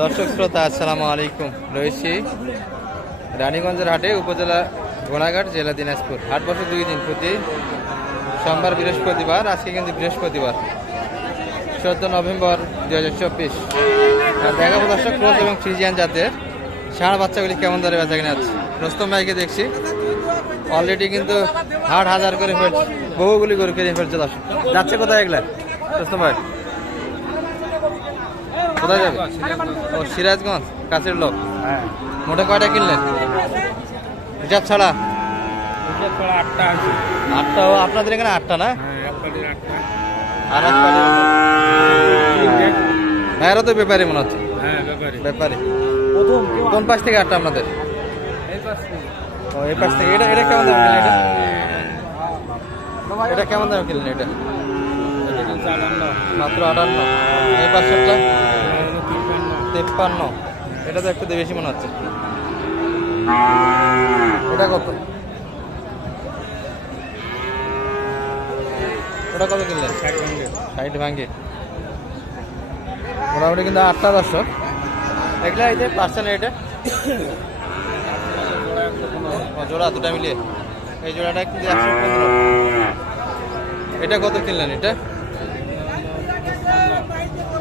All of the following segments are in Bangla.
দর্শক শ্রোতা, আসসালামু আলাইকুম। রয়েছি রানীগঞ্জের হাটে, উপজেলা গোড়াঘাট জেলা দিনাজপুর। হাট বছর দুই দিন প্রতি সোমবার, বৃহস্পতিবার, আজকে কিন্তু বৃহস্পতিবার, চোদ্দ নভেম্বর দু হাজার চব্বিশ। দেখাবো দর্শক ক্রোজ এবং ফ্রিজিয়ান জাতের ষাঁড় বাচ্চাগুলি কেমন দরে বেচা কিনে আছে রোস্তম ভাইকে দেখছি। অলরেডি কিন্তু হাট হাজার করে ফেলছে, বহুগুলি গরু কিনে ফেলছে দর্শক। যাচ্ছে কোথায় এগুলা? রোস্তম ভাই। কোথায় যাবে? ও সিরাজগঞ্জ কাছের লোক। হ্যাঁ। মোটা কয়টা কিনলেন? হিসাব ছাড়া? আটটা আটটা? ও আপনাদের এখানে আটটা না? হ্যাঁ আর এক ভাইয়েরা তো ব্যাপারী মনে হচ্ছে। হ্যাঁ ব্যাপারী। কোন পাশ থেকে আটটা আপনাদের? ও এই পাশ থেকে। এটা এটা কেমন দাম কিনলেন এটা? এটা কেমন দাম কিনলেন এটা? মাত্র আটান্ন। এই পাশেরটা? তেপ্পান্ন। এটা তো একটু বেশি মনে হচ্ছে। এটা কত? ওটা কত কিনলেন? ষাট ভাঙ্গে। মোটামুটি কিন্তু আটটা দর্শক। এগুলা এই যে পার্সেন্ট এটা জোড়া দুটা মিলিয়ে। এই জোড়াটা কিন্তু একশো পনেরো। এটা কত কিনলেন এটা?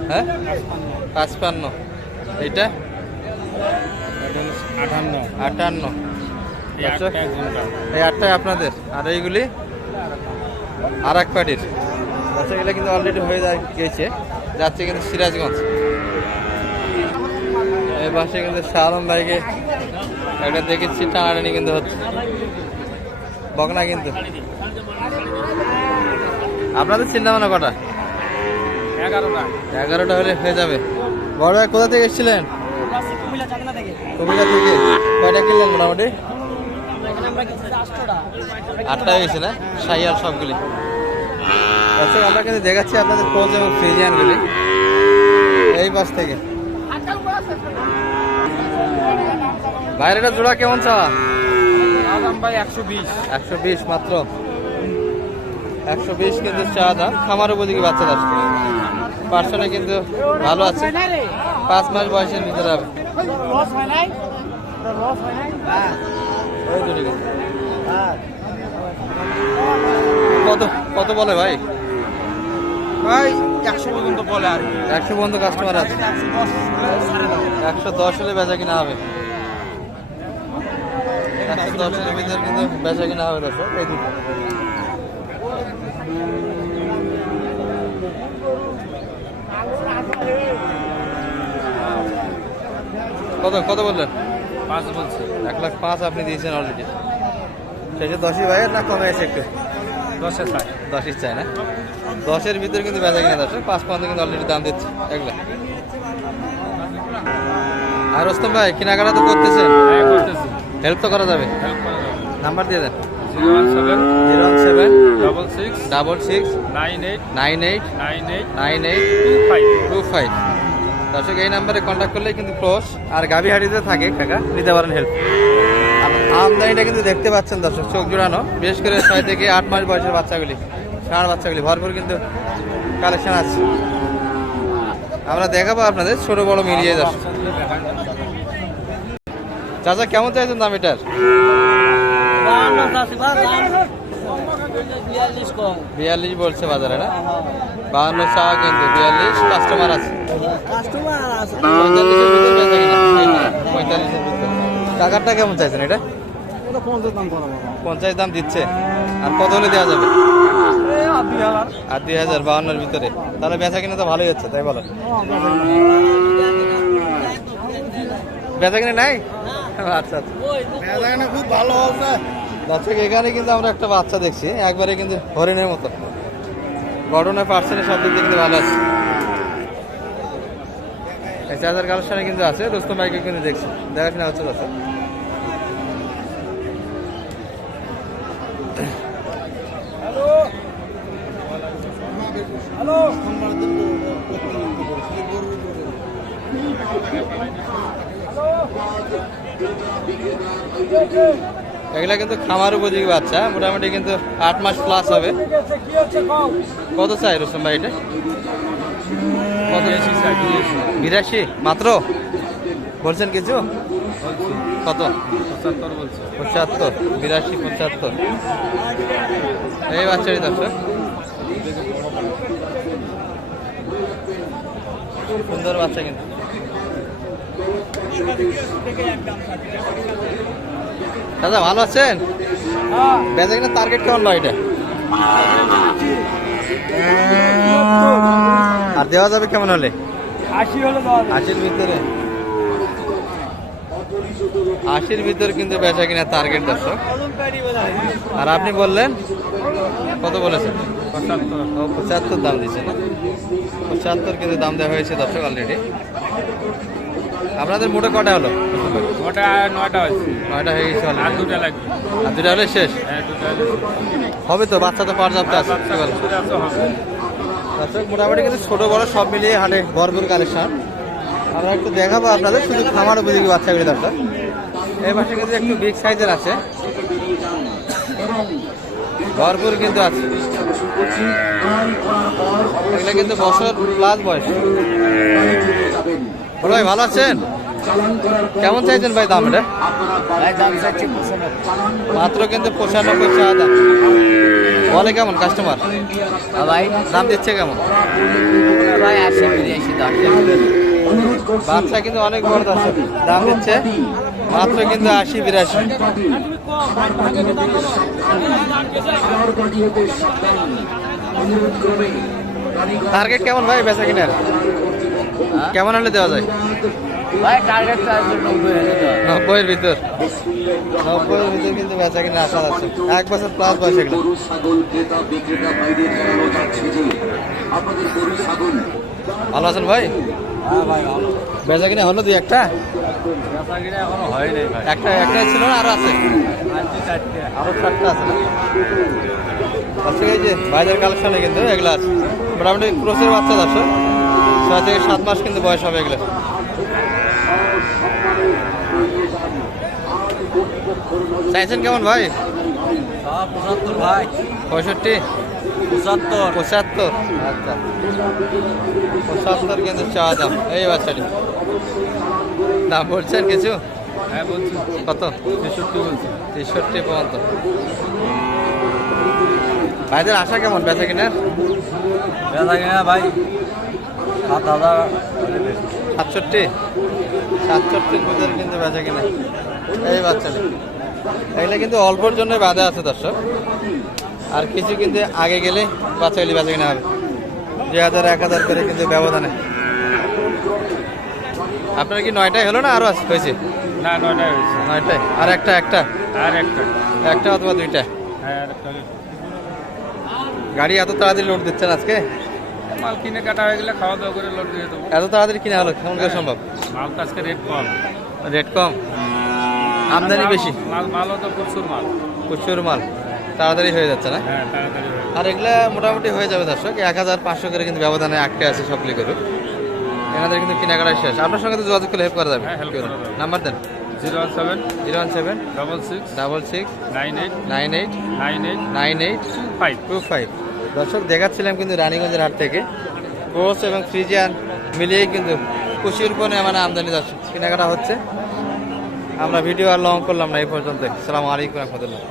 হ্যাঁ? পাঁচ পাঁচপান্ন। এইটা? আটান্ন। আটান্ন। এই। এই আটটাই আপনাদের। আর এইগুলি? আর এক পার্টির। দর্শক এগুলো কিন্তু অলরেডি হয়ে গেছে যাচ্ছে কিন্তু সিরাজগঞ্জ। এই পাশে কিন্তু শাহরম ভাইকে একটা দেখেছি টানাটানি কিন্তু হচ্ছে। বকনা কিন্তু। আপনাদের চিন্তা ভাবনা কটা? এগারোটা। এগারোটা হলে হয়ে যাবে। বড় ভাই কোথা থেকে এসেছিলেন? কুমিল্লা থেকে। কুমিল্লা থেকে কয়টা কিনলেন মোটামুটি? আটটা হয়ে গেছে না? সাইয়াল সবগুলি। দর্শক আমরা কিন্তু দেখাচ্ছি আপনাদের কোচ এবং ফ্রিজিয়ানগুলি এই পাশ থেকে। বাইরেটা জোড়া কেমন চাওয়া? ভাই একশো বিশ। একশো বিশ মাত্র। একশো বিশ কিন্তু চাওয়া দাম। খামার উপযোগী বাচ্চা দাস পার্সনে কিন্তু ভালো আছে। পাঁচ মাস বয়সের ভিতরে হবে। কত কত বলে ভাই? ভাই একশো পর্যন্ত বলে আর একশো বন্ধু কাস্টমার আছে। একশো দশ হলে বেচা কিনা হবে। একশো দশের ভিতরে কিন্তু বেচা কিনা হবে দর্শক। এই দুটো। কত কত বললেন? পাঁচ বলছে। এক লাখ পাঁচ আপনি দিয়েছেন অলরেডি শেষে দশই ভাইয়ের না কমে গেছে একটু? দশের ষাট দশই চাই না? দশের ভিতরে কিন্তু বেচা কিনা দশ। পাঁচ পাঁচ কিন্তু অলরেডি দাম দিচ্ছে। এক লাখ। আর রস্তম ভাই কেনাকাটা তো করতেছেন? হ্যাঁ হেল্প তো করা যাবে। নাম্বার দিয়ে দেন। Double six double six nine eight nine eight nine eight nine eight two five two five দর্শক এই নাম্বারে কন্ট্যাক্ট করলেই কিন্তু ক্লোজ আর গাভি হাড়িতে থাকে কাকা নিতে পারেন হেল্প আমদানিটা কিন্তু দেখতে পাচ্ছেন দর্শক চোখ জোড়ানো। বিশেষ করে ছয় থেকে আট মাস বয়সের বাচ্চাগুলি ষাঁড় বাচ্চাগুলি ভরপুর কিন্তু কালেকশন আছে। আমরা দেখাবো আপনাদের ছোট বড় মিলিয়ে দর্শক। চাচা কেমন চাইছেন দাম এটার? বিয়াল্লিশ বলছে বাজারে না? বাহান্ন চাওয়া কিন্তু, বিয়াল্লিশ কাস্টমার আছে। পঁয়তাল্লিশের ভিতরে টাকারটা কেমন চাইছেন এটা? পঞ্চাশ দাম দিচ্ছে। আর কত হলে দেওয়া যাবে? আর দুই হাজার, বাহান্নর ভিতরে। তাহলে বেচা কিনা তো ভালোই হচ্ছে, তাই বলো বেচা কিনা নাই? আচ্ছা আচ্ছা। খুব ভালো হবে দর্শক এখানে কিন্তু আমরা একটা বাচ্চা দেখছি, একবারে কিন্তু হরিণের মতো। গঠনে পার্সেন্টের সব দিক কিন্তু ভালো আছে। চার্জার কালেকশনে কিন্তু আছে রুস্তম ভাইকে কিন্তু দেখছি। দেখাশোনা হচ্ছে দর্শক হ্যালো এগুলা কিন্তু খামার উপযোগী বাচ্চা, মোটামুটি কিন্তু আট মাস প্লাস হবে। কত চাই রুস্তম ভাই এটা? বিরাশি, মাত্র? বলছেন কিছু? কত? পঁচাত্তর, বিরাশি, পঁচাত্তর। এই বাচ্চারই দর্শক। সুন্দর বাচ্চা কিন্তু। দাদা ভালো আছেন? বেজে কিনা টার্গেট কেমন লয় এটা? আর দেওয়া যাবে কেমন হলে। আশির ভিতরে? আশির ভিতরে কিন্তু বেচা কিনা টার্গেট দর্শক। আর আপনি বললেন? কত বলেছেন? পঁচাত্তর দাম দিচ্ছে না? পঁচাত্তর কিন্তু দাম দেওয়া হয়েছে দর্শক অলরেডি আপনাদের মোটে কটা হলো? ওটা নয়টা হয়েছে নয়টা হয়ে গেছে আর দুটা লাগবে। আর দুটা হলে শেষ? হ্যাঁ দুটা হবে তো বাচ্চা তো পর্যাপ্ত আছে দর্শক মোটামুটি কিন্তু ছোট বড় সব মিলিয়ে হাটে ভরপুর কালেকশন। আমরা একটু দেখাবো আপনাদের শুধু খামার উপযোগী বাচ্চাগুলি দর্শক। এই পাশে কিন্তু একটু বিগ সাইজের আছে। ভরপুর কিন্তু আছে। এগুলো কিন্তু বছর প্লাস বয়স। ভাই ভালো আছেন? কেমন চাইছেন ভাই দাম এটা? মাত্র কিন্তু পঁচানব্বই চা দাম। বলে কেমন কাস্টমার ভাই দাম দিচ্ছে কেমন? ভাই আশি বিরাশি দাম বাচ্চা কিন্তু অনেক বড় দর্শক দাম দিচ্ছে। মাত্র কিন্তু আশি বিরাশি। টার্গেট কেমন ভাই বেচা কিনার? কেমন হলে দেওয়া যায়? নব্বইয়ের ভিতর। নব্বইয়ের ভিতর কিন্তু বেচা কিনা আশা আছে। এক বছর প্লাস বয়স এগুলো ভাইদের ভালো আছেন ভাই? হ্যাঁ ভাই বেচা কিনা হলো দুই একটা? বেচা কিনা এখনও হয় নাই ভাই। একটা একটা ছিল না আরও আছে। আরও চারটা আছে আজকে এই যে বাইরের কালেকশনে কিন্তু এগুলো আছে। মোটামুটি ক্রোসের বাচ্চা দর্শক ছয় থেকে সাত মাস কিন্তু বয়স হবে এগুলো। চাইছেন কেমন ভাই? পঁচাত্তর ভাই। পঁয়ষট্টি? পঁচাত্তর। পঁচাত্তর? আচ্ছা। পঁচাত্তর কিন্তু চা দাম। এই বাচ্চাটি। দাম বলছেন কিছু? হ্যাঁ বলছি। কত? তেষট্টি বলছি। তেষট্টি পর্যন্ত। ভাইদের আশা কেমন বেচা কিনার? বেচা কিনা ভাই সাত হাজার। সাতষট্টি? সাতষট্টির ভিতরে কিন্তু বেচা কিনা। এই বাচ্চাটি। এগুলো কিন্তু অল্পর জন্য বাধা আছে দর্শক। আর কিছু কিন্তু আগে গেলে বাচ্চাগুলি বেচা কিনা হবে। দুই হাজার এক হাজার করে কিন্তু ব্যবধানে। আপনার কি নয়টাই হলো না আরও আছে হয়েছে? না নয়টা হয়েছে। নয়টাই আর একটা একটা? আর একটা। একটা অথবা দুইটা? হ্যাঁ গাড়ি এত তাড়াতাড়ি লোড দিচ্ছেন আজকে? মাল কিনে কাটা হয়ে গেলে খাওয়া দাওয়া করে লোড দিয়ে দেবো। এত তাড়াতাড়ি কিনা হলো কেমন করে সম্ভব? মাল তো আজকে রেট কম। রেট কম? আমদানি বেশি? মাল মালও তো প্রচুর মাল। প্রচুর মাল। তাড়াতাড়ি হয়ে যাচ্ছে না? হ্যাঁ আর এগুলা মোটামুটি হয়ে যাবে দর্শক। এক হাজার পাঁচশো করে কিন্তু ব্যবধানে আটকে আছে সবগুলি করুক এনাদের কিন্তু কেনাকাটা শেষ। আপনার সঙ্গে তো যোগাযোগ করলে হেল্প করা যাবে। হ্যাঁ, করা যাবে। নাম্বার দেন। Zero one seven. Zero one seven. Double six. Double six. Nine eight. Nine eight. Nine eight. Nine eight. Five. Two five. দর্শক দেখাচ্ছিলাম কিন্তু রানীগঞ্জের হাট থেকে। ক্রোস এবং ফ্রিজিয়ান মিলিয়ে কিন্তু প্রচুর পরিমাণে মানে আমদানি দর্শক কেনাকাটা হচ্ছে। আমরা ভিডিও আর লং করলাম না এই পর্যন্ত সালাম আলাইকুম রহমতুল্লাহ।